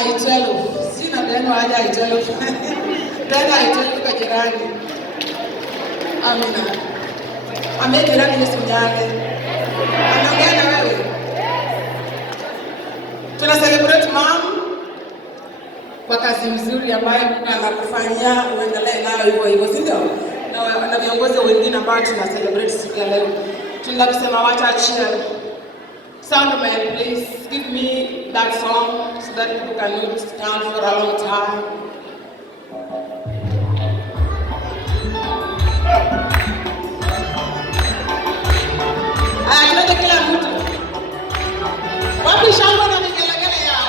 I-12. Sina neno haja I-12. Tena I-12 kwa jirani. Amina. Ame jirani Yesu nyale. Anaongea na wewe. Tuna celebrate mom kwa kazi nzuri ambayo anakufanyia, uendelee nayo hivyo hivyo, si ndio? Na viongozi wengine ambao tuna celebrate siku ya leo. Tunasema wataachia. Soundman, please give me that song so that people can note it down for a long time. Tunataka kila mtu. Wapi shangwe na vigelegele yao?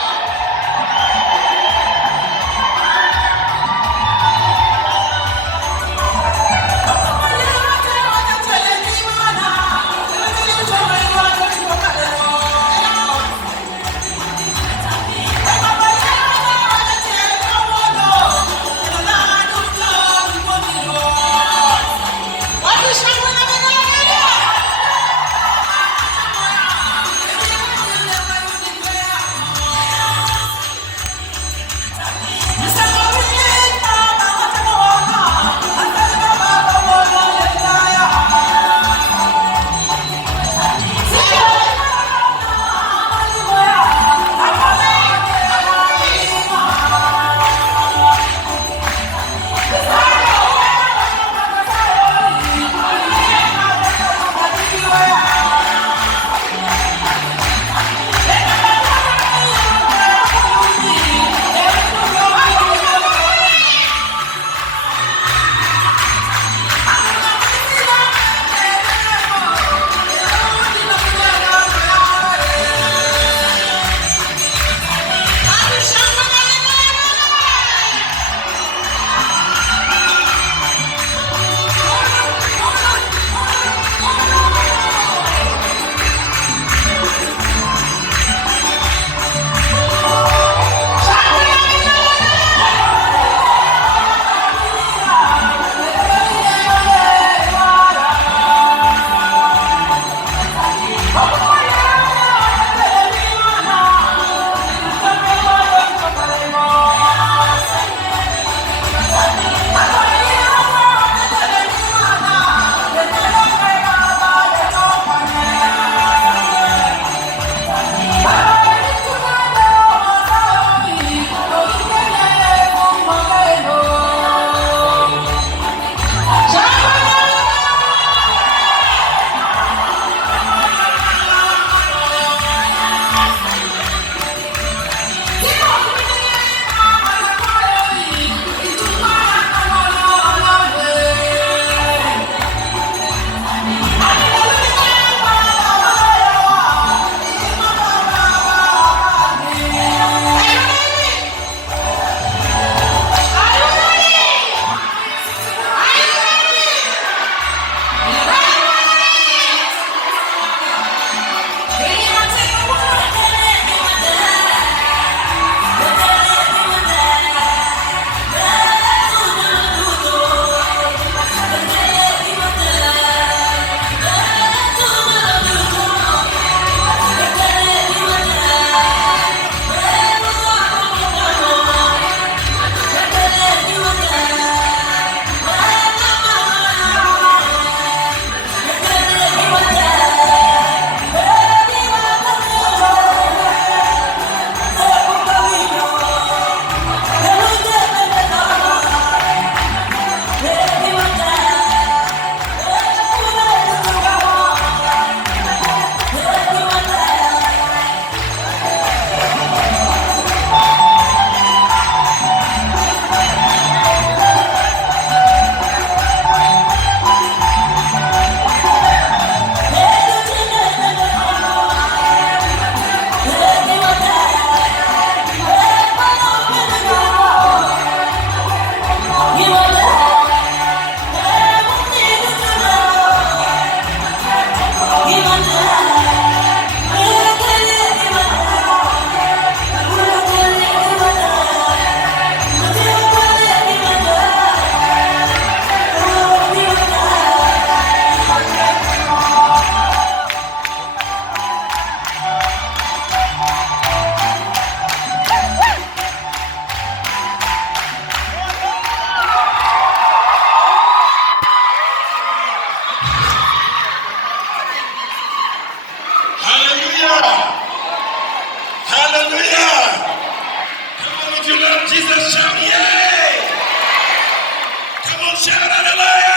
Jesus, shout yay! Come on, shout hallelujah!